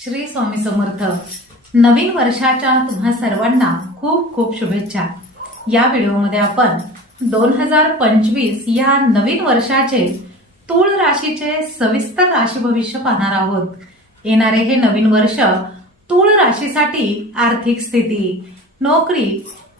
श्री स्वामी समर्थ. नवीन वर्षाच्या तुम्हा सर्वांना खूप खूप शुभेच्छा. या व्हिडिओमध्ये आपण दोन हजार पंचवीस या नवीन वर्षाचे तूळ राशीचे सविस्तर राशी भविष्य पाहणार आहोत. येणारे हे नवीन वर्ष तूळ राशीसाठी आर्थिक स्थिती नोकरी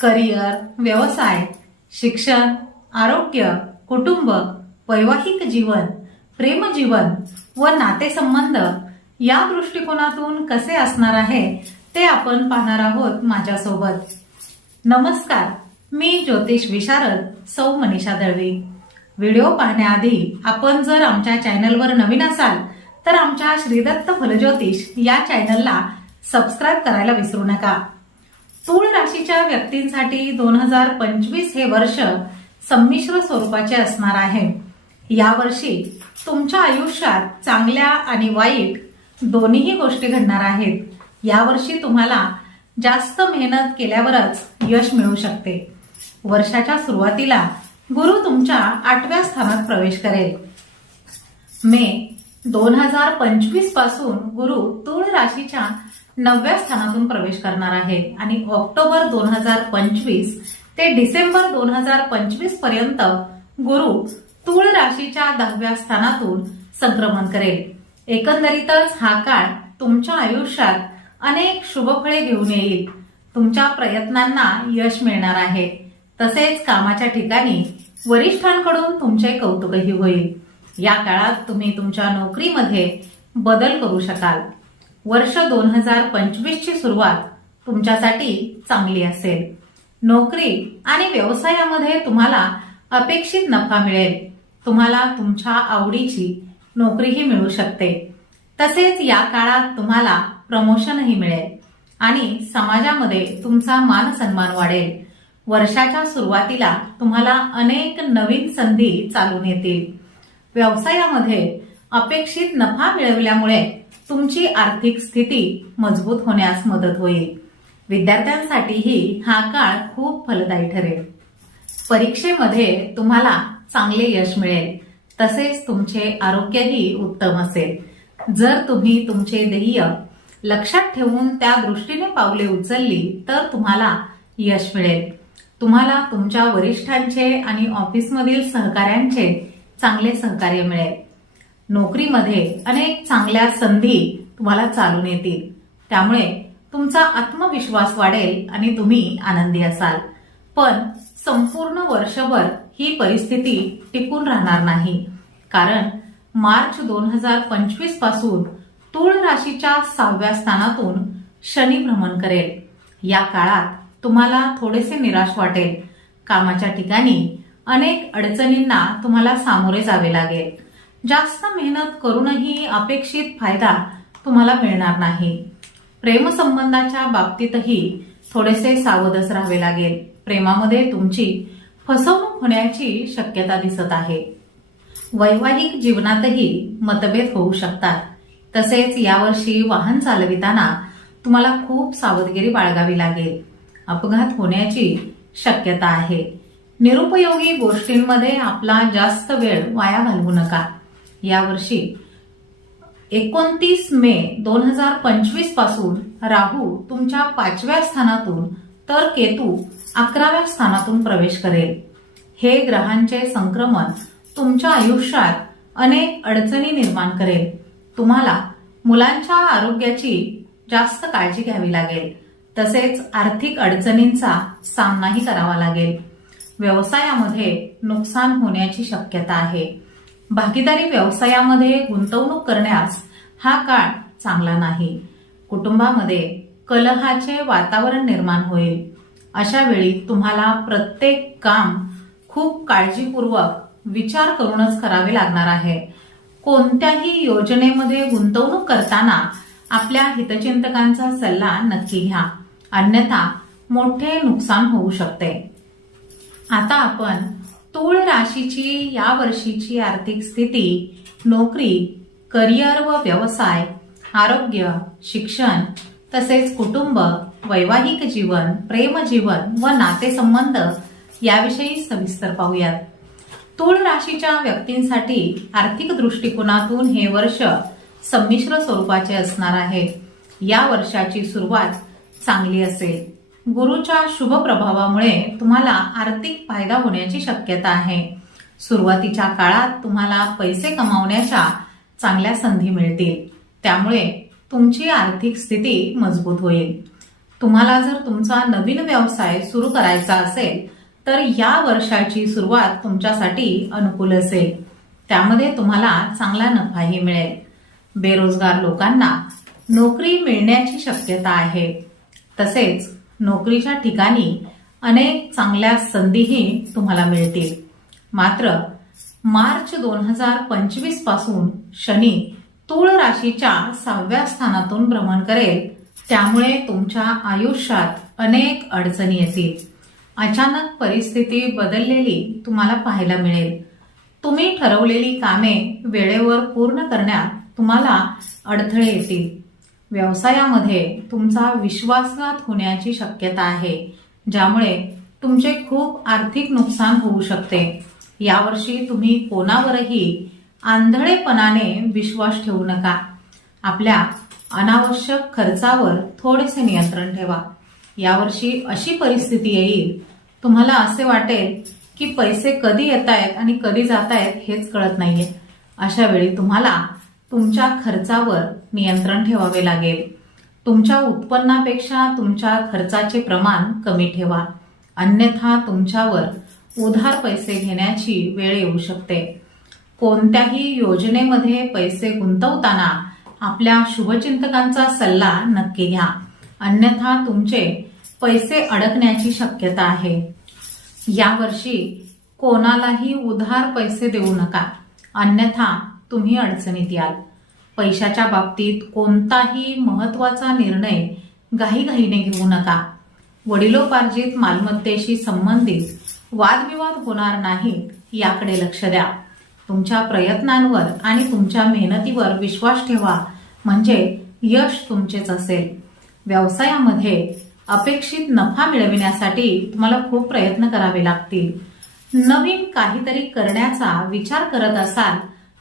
करिअर व्यवसाय शिक्षण आरोग्य कुटुंब वैवाहिक जीवन प्रेमजीवन व नातेसंबंध या दृष्टिकोनातून कसे असणार आहे ते आपण पाहणार आहोत माझ्यासोबत. नमस्कार मी ज्योतिष विशारद सौ मनीषा दळवी. व्हिडिओ पाहण्याआधी आपण जर आमच्या चॅनलवर नवीन असाल तर आमच्या श्रीदत्त फलज्योतिष या चॅनलला सबस्क्राईब करायला विसरू नका. तूळ राशीच्या व्यक्तींसाठी दोन हजार पंचवीस हे वर्ष संमिश्र स्वरूपाचे असणार आहे. यावर्षी तुमच्या आयुष्यात चांगल्या आणि वाईट दोन्हीही गोष्टी घडणार आहेत. यावर्षी तुम्हाला जास्त मेहनत केल्यावरच यश मिळू शकते. वर्षाच्या सुरुवातीला गुरु तुमच्या आठव्या स्थानात प्रवेश करेल. मे दोन हजार पंचवीसपासून गुरु तूळ राशीच्या नवव्या स्थानातून प्रवेश करणार आहे आणि ऑक्टोबर दोन हजार पंचवीस ते डिसेंबर दोन हजार पंचवीसपर्यंत गुरु तूळ राशीच्या दहाव्या स्थानातून संक्रमण करेल. एकंदरीतच हा काळ तुमच्या आयुष्यात अनेक शुभफळे घेऊन येईल. तुमच्या प्रयत्नांना यश मिळणार आहे. तसेच कामाच्या ठिकाणी वरिष्ठांकडून तुमचे कौतुकही होईल. या काळात तुम्ही तुमच्या नोकरीमध्ये बदल करू शकाल. वर्ष दोन हजार पंचवीस ची सुरुवात तुमच्यासाठी चांगली असेल. नोकरी आणि व्यवसायामध्ये तुम्हाला अपेक्षित नफा मिळेल. तुम्हाला तुमच्या आवडीची नोकरीही मिळू शकते. तसेच या काळात तुम्हाला प्रमोशनही मिळेल. आणि समाजामध्ये तुमचा मान सन्मान वाढेल. वर्षाच्या सुरुवातीला तुम्हाला अनेक नवीन संधी चालून येतील. व्यवसायामध्ये अपेक्षित नफा मिळवल्यामुळे तुमची आर्थिक स्थिती मजबूत होण्यास मदत होईल. विद्यार्थ्यांसाठीही हा काळ खूप फलदायी ठरेल. परीक्षेमध्ये तुम्हाला चांगले यश मिळेल. तसेच तुमचे आरोग्यही उत्तम असेल. जर तुम्ही तुमचे ध्येय लक्षात ठेवून त्या दृष्टीने पावले उचलली तर तुम्हाला यश मिळेल. तुम्हाला तुमच्या वरिष्ठांचे आणि ऑफिसमधील सहकाऱ्यांचे चांगले सहकार्य मिळेल. नोकरीमध्ये अनेक चांगल्या संधी तुम्हाला चालून येतील. त्यामुळे तुमचा आत्मविश्वास वाढेल आणि तुम्ही आनंदी असाल. पण संपूर्ण वर्षभर ही परिस्थिती टिकून राहणार नाही. कारण मार्च दोन हजार पंचवीसपासून तूळ राशीच्या सहाव्या स्थानातून शनी भ्रमण करेल. या काळात तुम्हाला थोडेसे निराश वाटेल. कामाच्या ठिकाणी अनेक अडचणींना तुम्हाला सामोरे जावे लागेल. जास्त मेहनत करूनही अपेक्षित फायदा तुम्हाला मिळणार नाही. प्रेमसंबंधाच्या बाबतीतही थोडेसे सावधच राहावे लागेल. प्रेमामध्ये तुमची फसवणूक होण्याची शक्यता दिसत आहे. वैवाहिक जीवनातही मतभेद होऊ शकतात. तसेच यावर्षी वाहन चालविताना तुम्हाला खूप सावधगिरी बाळगावी लागेल. अपघात होण्याची शक्यता आहे. निरुपयोगी गोष्टींमध्ये आपला जास्त वेळ वाया घालवू नका. यावर्षी एकोणतीस मे दोन हजार पंचवीसपासून राहू तुमच्या पाचव्या स्थानातून तर केतू अकराव्या स्थानातून प्रवेश करेल. हे ग्रहांचे संक्रमण तुमच्या आयुष्यात अनेक अडचणी निर्माण करेल. तुम्हाला मुलांच्या आरोग्याची जास्त काळजी घ्यावी लागेल. तसेच आर्थिक अडचणींचा सामनाही करावा लागेल. व्यवसायामध्ये नुकसान होण्याची शक्यता आहे. भागीदारी व्यवसायामध्ये गुंतवणूक करण्यास हा काळ चांगला नाही. कुटुंबामध्ये कलहाचे वातावरण निर्माण होईल. अशा वेळी तुम्हाला प्रत्येक काम खूप काळजीपूर्वक विचार करूनच करावे लागणार आहे. कोणत्याही योजनेमध्ये गुंतवणूक करताना आपल्या हितचिंतकांचा सल्ला नक्की घ्या. अन्यथा मोठे नुकसान होऊ शकते. आता आपण तूळ राशीची या वर्षीची आर्थिक स्थिती नोकरी करिअर व व्यवसाय आरोग्य शिक्षण तसेच कुटुंब वैवाहिक जीवन प्रेमजीवन व नातेसंबंध याविषयी सविस्तर पाहूयात. तूळ राशीच्या व्यक्तींसाठी आर्थिक दृष्टिकोनातून हे वर्ष संमिश्र स्वरूपाचे असणार आहे. या वर्षाची सुरुवात चांगली असेल. गुरुच्या शुभ प्रभावामुळे तुम्हाला आर्थिक फायदा होण्याची शक्यता आहे. सुरुवातीच्या काळात तुम्हाला पैसे कमावण्याच्या चांगल्या संधी मिळतील. त्यामुळे तुमची आर्थिक स्थिती मजबूत होईल. तुम्हाला जर तुमचा नवीन व्यवसाय सुरू करायचा असेल तर या वर्षाची सुरुवात तुमच्यासाठी अनुकूल असेल. त्यामध्ये तुम्हाला चांगला नफाही मिळेल. बेरोजगार लोकांना नोकरी मिळण्याची शक्यता आहे. तसेच नोकरीच्या ठिकाणी अनेक चांगल्या संधीही तुम्हाला मिळतील. मात्र मार्च दोन हजार पंचवीसपासून शनी तूळ राशीच्या सहाव्या स्थानातून भ्रमण करेल. त्यामुळे तुमच्या आयुष्यात अनेक अडचणी येतील. अचानक परिस्थिती बदललेली तुम्हाला पाहायला मिळेल. तुम्ही ठरवलेली कामे वेळेवर पूर्ण करण्यात तुम्हाला अडथळे येतील. व्यवसायामध्ये तुमचा विश्वासघात होण्याची शक्यता आहे ज्यामुळे तुमचे खूप आर्थिक नुकसान होऊ शकते. यावर्षी तुम्ही कोणावरही आंधळेपणाने विश्वास ठेवू नका. आपल्या अनावश्यक खर्चावर थोडेसे नियंत्रण ठेवा. यावर्षी अशी परिस्थिती येईल. तुम्हाला असे वाटेल की पैसे कधी येत आहेत आणि कधी जात आहेत हेच कळत नाहीये. अशा वेळी तुम्हाला तुमच्या खर्चावर नियंत्रण ठेवावे लागेल. तुमच्या उत्पन्नापेक्षा तुमच्या खर्चाचे प्रमाण कमी ठेवा. अन्यथा तुमच्यावर उधार पैसे घेण्याची वेळ येऊ शकते. कोणत्याही योजनेमध्ये पैसे गुंतवताना आपल्या शुभचिंतकांचा सल्ला नक्की घ्या. अन्यथा तुमचे पैसे अडकण्याची शक्यता आहे. यावर्षी कोणालाही उधार पैसे देऊ नका. अन्यथा तुम्ही अडचणीत याल. पैशाच्या बाबतीत कोणताही महत्त्वाचा निर्णय घाईघाईने घेऊ नका. वडिलोपार्जित मालमत्तेशी संबंधित वादविवाद होणार नाहीत याकडे लक्ष द्या. तुमच्या प्रयत्नांवर आणि तुमच्या मेहनतीवर विश्वास ठेवा. म्हणजे यश तुमचेच असेल. व्यवसायामध्ये अपेक्षित नफा मिळविण्यासाठी तुम्हाला खूप प्रयत्न करावे लागतील. नवीन काहीतरी करण्याचा विचार करत असाल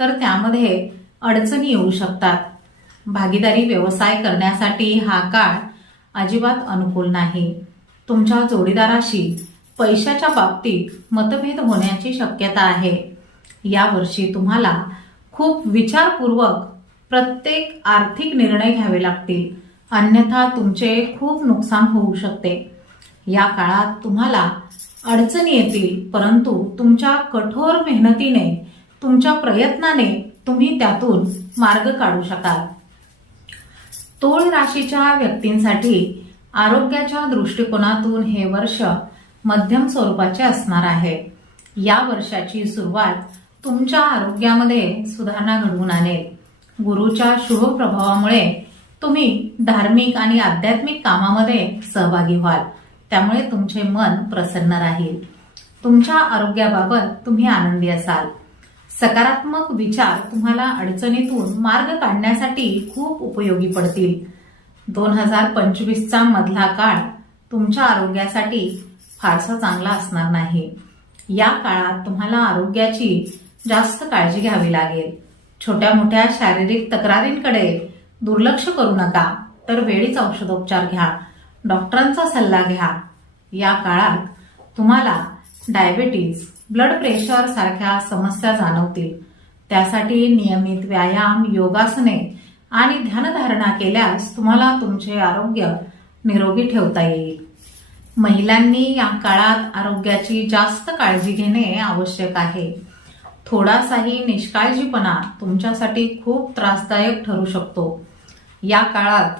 तर त्यामध्ये अडचणी येऊ शकतात. भागीदारी व्यवसाय करण्यासाठी हा काळ अजिबात अनुकूल नाही. तुमच्या जोडीदाराशी पैशाच्या बाबतीत मतभेद होण्याची शक्यता आहे. यावर्षी तुम्हाला खूप विचारपूर्वक प्रत्येक आर्थिक निर्णय घ्यावे लागतील. अन्यथा तुमचे खूप नुकसान होऊ शकते. या काळात तुम्हाला अडचणी येतील परंतु तुमच्या कठोर मेहनतीने तुमच्या प्रयत्नाने तुम्ही त्यातून मार्ग काढू शकाल. तोळ राशीच्या व्यक्तींसाठी आरोग्याच्या दृष्टिकोनातून हे वर्ष मध्यम स्वरूपाचे असणार आहे. या वर्षाची सुरुवात तुमच्या आरोग्यामध्ये सुधारणा घडवून आणेल. गुरुच्या शुभ प्रभावामुळे तुम्ही धार्मिक आणि आध्यात्मिक कामामध्ये सहभागी व्हाल. त्यामुळे तुमचे मन प्रसन्न राहील. तुमच्या आरोग्याबाबत तुम्ही आनंदी असाल. सकारात्मक विचार तुम्हाला अडचणीतून मार्ग काढण्यासाठी खूप उपयोगी पडतील. दोन हजार पंचवीसचा मधला काळ तुमच्या आरोग्यासाठी फारसा चांगला असणार नाही. या काळात तुम्हाला आरोग्याची जास्त काळजी घ्यावी लागेल. छोट्या मोठ्या शारीरिक तक्रारींकडे दुर्लक्ष करू नका तर वेळीच औषधोपचार घ्या डॉक्टरांचा सल्ला घ्या. या काळात तुम्हाला डायबेटीज ब्लड प्रेशर सारख्या समस्या जाणवतील. त्यासाठी नियमित व्यायाम योगासने आणि ध्यानधारणा केल्यास तुम्हाला तुमचे आरोग्य निरोगी ठेवता येईल. महिलांनी या काळात आरोग्याची जास्त काळजी घेणे आवश्यक आहे. थोडासाही निष्काळजीपणा तुमच्यासाठी खूप त्रासदायक ठरू शकतो. या काळात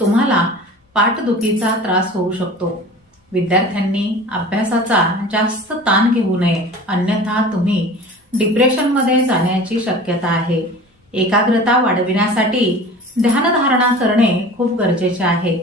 तुम्हाला पाठदुखीचा त्रास होऊ शकतो. विद्यार्थ्यांनी अभ्यासाचा जास्त ताण घेऊ नये अन्यथा तुम्ही डिप्रेशनमध्ये जाण्याची शक्यता आहे. एकाग्रता वाढविण्यासाठी ध्यानधारणा करणे खूप गरजेचे आहे.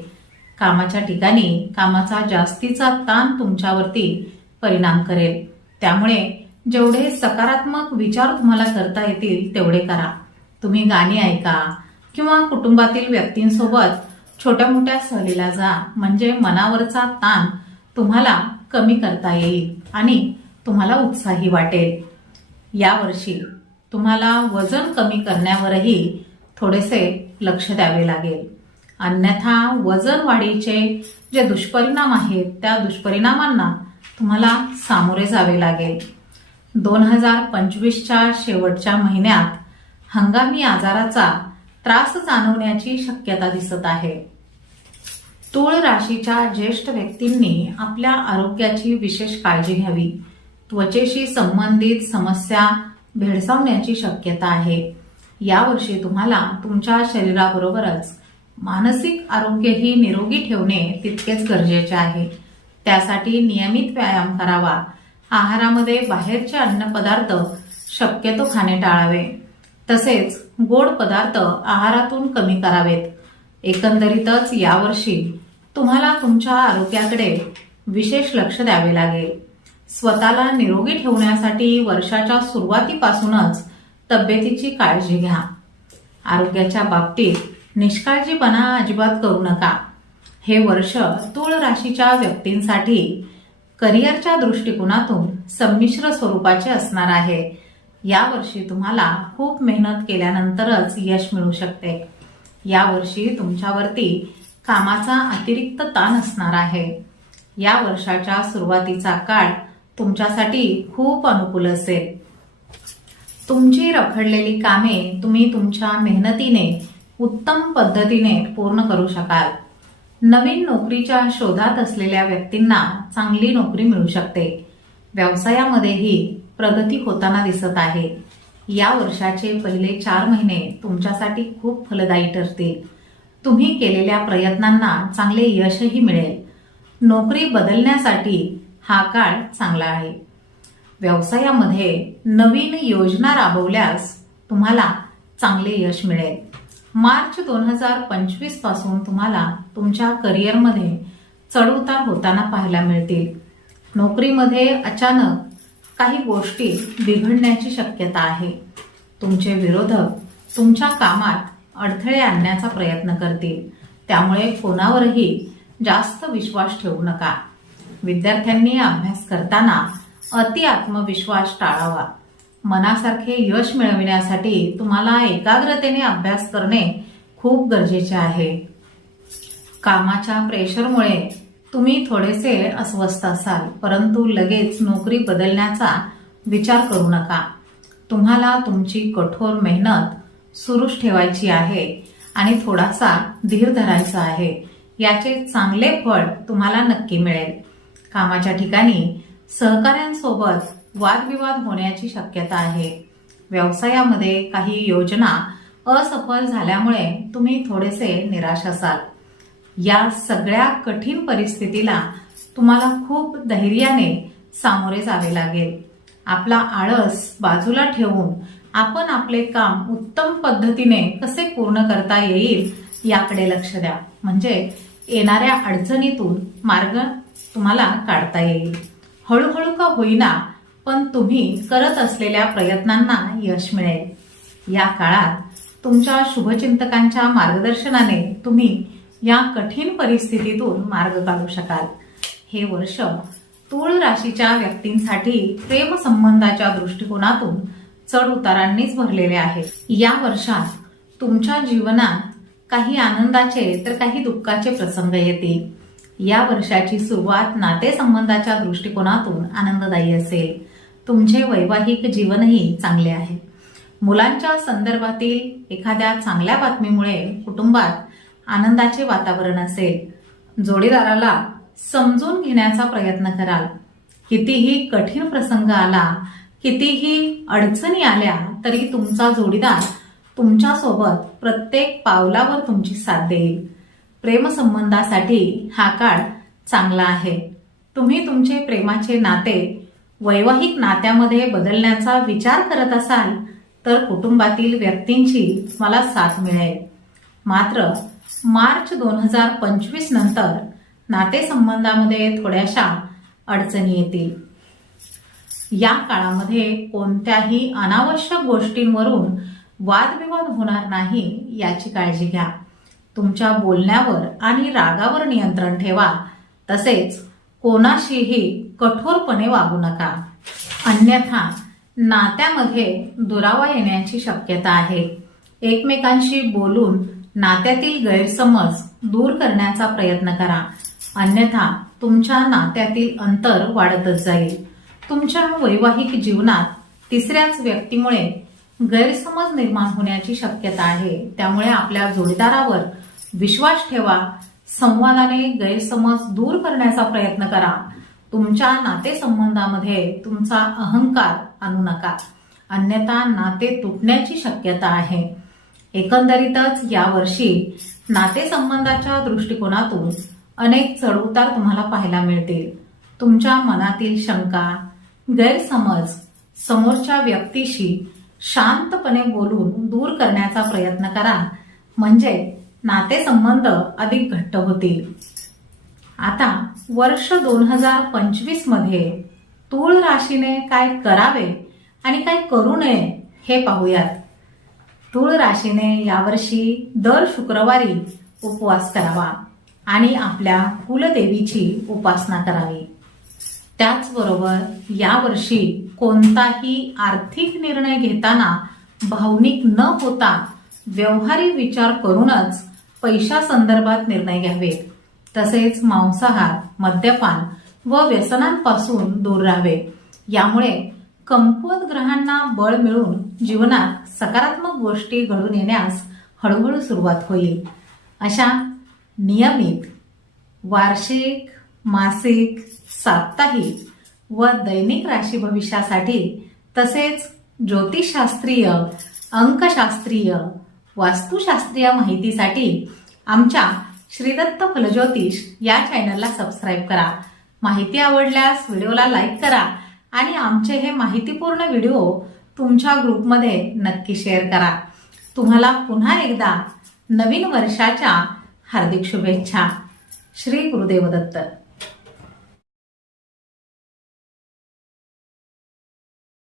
कामाच्या ठिकाणी कामाचा जास्तीचा ताण तुमच्यावरती परिणाम करेल. त्यामुळे जेवढे सकारात्मक विचार तुम्हाला करता येतील तेवढे करा. तुम्ही गाणी ऐका किंवा कुटुंबातील व्यक्तींसोबत छोट्या मोठ्या सहलीला जा. म्हणजे मनावरचा ताण तुम्हाला कमी करता येईल आणि तुम्हाला उत्साही वाटेल. यावर्षी तुम्हाला वजन कमी करण्यावरही थोडेसे लक्ष द्यावे लागेल. अन्यथा वजन वाढीचे जे दुष्परिणाम आहेत त्या दुष्परिणामांना तुम्हाला सामोरे जावे लागेल. दोन हजार पंचवीसच्या शेवटच्या महिन्यात हंगामी आजाराचा त्रास जाणवण्याची शक्यता दिसत आहे. तूळ राशीच्या ज्येष्ठ व्यक्तींनी आपल्या आरोग्याची विशेष काळजी घ्यावी. त्वचेशी संबंधित समस्या भेडसावण्याची शक्यता आहे. यावर्षी तुम्हाला तुमच्या शरीराबरोबरच मानसिक आरोग्यही निरोगी ठेवणे तितकेच गरजेचे आहे. त्यासाठी नियमित व्यायाम करावा. आहारामध्ये बाहेरचे अन्नपदार्थ शक्यतो खाणे टाळावे. तसेच गोड पदार्थ आहारातून कमी करावेत. एकंदरीतच यावर्षी तुम्हाला तुमच्या आरोग्याकडे विशेष लक्ष द्यावे लागेल. स्वतःला निरोगी ठेवण्यासाठी वर्षाच्या सुरुवातीपासूनच तब्येतीची काळजी घ्या. आरोग्याच्या बाबतीत निष्काळजीपणा अजिबात करू नका. हे वर्ष तूळ राशीच्या व्यक्तींसाठी करिअरच्या दृष्टिकोनातून संमिश्र स्वरूपाचे असणार आहे. यावर्षी तुम्हाला खूप मेहनत केल्यानंतरच यश मिळू शकते. यावर्षी तुमच्यावरती कामाचा अतिरिक्त ताण असणार आहे. या वर्षाच्या सुरुवातीचा काळ तुमच्यासाठी खूप अनुकूल असेल. तुमची रखडलेली कामे तुम्ही तुमच्या मेहनतीने उत्तम पद्धतीने पूर्ण करू शकाल. नवीन नोकरीच्या शोधात असलेल्या व्यक्तींना चांगली नोकरी मिळू शकते. व्यवसायामध्येही प्रगती होताना दिसत आहे. या वर्षाचे पहिले चार महिने तुमच्यासाठी खूप फलदायी ठरतील. तुम्ही केलेल्या प्रयत्नांना चांगले यशही मिळेल. नोकरी बदलण्यासाठी हा काळ चांगला आहे. व्यवसायामध्ये नवीन योजना राबवल्यास तुम्हाला चांगले यश मिळेल. मार्च दोन हजार पंचवीसपासून तुम्हाला तुमच्या करिअरमध्ये चढउतार होताना पाहायला मिळतील. नोकरीमध्ये अचानक काही गोष्टी बिघडण्याची शक्यता आहे. तुमचे विरोधक तुमच्या कामात अडथळे आणण्याचा प्रयत्न करतील. त्यामुळे कोणावरही जास्त विश्वास ठेवू नका. विद्यार्थ्यांनी अभ्यास करताना अति आत्मविश्वास टाळावा. मनासारखे यश मिळविण्यासाठी तुम्हाला एकाग्रतेने अभ्यास करणे खूप गरजेचे आहे. कामाच्या प्रेशरमुळे तुम्ही थोडेसे अस्वस्थ असाल परंतु लगेच नोकरी बदलण्याचा विचार करू नका. तुम्हाला तुमची कठोर मेहनत सुरूच ठेवायची आहे आणि थोडासा धीर धरायचा आहे. याचे चांगले फळ तुम्हाला नक्की मिळेल. कामाच्या ठिकाणी सहकाऱ्यांसोबत वादविवाद होण्याची शक्यता आहे. व्यवसायामध्ये काही योजना असफल झाल्यामुळे तुम्ही थोडेसे निराश असाल. या सगळ्या कठीण परिस्थितीला तुम्हाला खूप धैर्याने सामोरे जावे लागेल. आपला आळस बाजूला ठेवून आपण आपले काम उत्तम पद्धतीने कसे पूर्ण करता येईल याकडे लक्ष द्या. म्हणजे येणाऱ्या अडचणीतून मार्ग तुम्हाला काढता येईल. हळूहळू का होईना पण तुम्ही करत असलेल्या प्रयत्नांना यश मिळेल. या काळात तुमच्या शुभचिंतकांच्या मार्गदर्शनाने तुम्ही या कठीण परिस्थितीतून मार्ग काढू शकाल. हे वर्ष तूळ राशीच्या व्यक्तींसाठी प्रेमसंबंधाच्या दृष्टिकोनातून चढ उतारांनीच भरलेले आहे. या वर्षात तुमच्या जीवनात काही आनंदाचे तर काही दुःखाचे प्रसंग येतील. या वर्षाची सुरुवात नातेसंबंधाच्या दृष्टिकोनातून आनंददायी असेल. तुमचे वैवाहिक जीवनही चांगले आहे. मुलांच्या संदर्भातील एखाद्या चांगल्या बातमीमुळे कुटुंबात आनंदाचे वातावरण असेल. जोडीदाराला समजून घेण्याचा प्रयत्न कराल. कितीही कठीण प्रसंग आला कितीही अडचणी आल्या तरी तुमचा जोडीदार तुमच्यासोबत प्रत्येक पावलावर तुमची साथ देईल. प्रेमसंबंधासाठी हा काळ चांगला आहे. तुम्ही तुमचे प्रेमाचे नाते वैवाहिक नात्यामध्ये बदलण्याचा विचार करत असाल तर कुटुंबातील व्यक्तींची मला साथ मिळेल. मात्र मार्च दोन हजार पंचवीस नंतर नातेसंबंधामध्ये थोड्याशा अडचणी येतील. या काळामध्ये कोणत्याही अनावश्यक गोष्टींवरून वादविवाद होणार नाही याची काळजी घ्या. तुमच्या बोलण्यावर आणि रागावर नियंत्रण ठेवा. तसेच कोणाशीही कठोरपणे वागू नका. अन्यथा नात्यामध्ये दुरावा येण्याची शक्यता आहे. एकमेकांशी बोलून नात्यातील गैरसमज दूर करण्याचा प्रयत्न करा. अन्यथा तुमच्या नात्यातील अंतर वाढतच जाईल. तुमच्या वैवाहिक जीवनात तिसऱ्याच व्यक्तीमुळे गैरसमज निर्माण होण्याची शक्यता आहे. त्यामुळे आपल्या जोडीदारावर विश्वास ठेवा. संवादाने गैरसमज दूर करण्याचा प्रयत्न करा. तुमच्या नातेसंबंधामध्ये तुमचा अहंकार आणू नका. अन्यथा नाते तुटण्याची शक्यता आहे. एकंदरीतच यावर्षी नातेसंबंधाच्या दृष्टिकोनातून अनेक चढउतार तुम्हाला पाहायला मिळतील. तुमच्या मनातील शंका गैरसमज समोरच्या व्यक्तीशी शांतपणे बोलून दूर करण्याचा प्रयत्न करा. म्हणजे नातेसंबंध अधिक घट्ट होतील. आता वर्ष दोन हजार पंचवीसमध्ये तूळ राशीने काय करावे आणि काय करू नये हे पाहूयात. तूळ राशीने यावर्षी दर शुक्रवारी उपवास करावा आणि आपल्या कुलदेवीची उपासना करावी. त्याचबरोबर यावर्षी कोणताही आर्थिक निर्णय घेताना भावनिक न होता व्यवहारिक विचार करूनच पैशा संदर्भात निर्णय घ्यावेत. तसेच मांसाहार मद्यपान व व्यसनांपासून दूर राहावे. यामुळे कमकुवत ग्रहांना बळ मिळून जीवनात सकारात्मक गोष्टी घडून येण्यास हळूहळू सुरुवात होईल. अशा नियमित वार्षिक मासिक साप्ताहिक व दैनिक राशी भविष्यासाठी तसेच ज्योतिषशास्त्रीय अंकशास्त्रीय वास्तुशास्त्रीय माहितीसाठी आमच्या श्रीदत्त फलज्योतिष या चॅनलला सबस्क्राईब करा. माहिती आवडल्यास व्हिडिओला लाईक करा आणि आमचे हे माहितीपूर्ण व्हिडिओ तुमच्या ग्रुपमध्ये नक्की शेअर करा. तुम्हाला पुन्हा एकदा नवीन वर्षाच्या हार्दिक शुभेच्छा. श्री गुरुदेवदत्त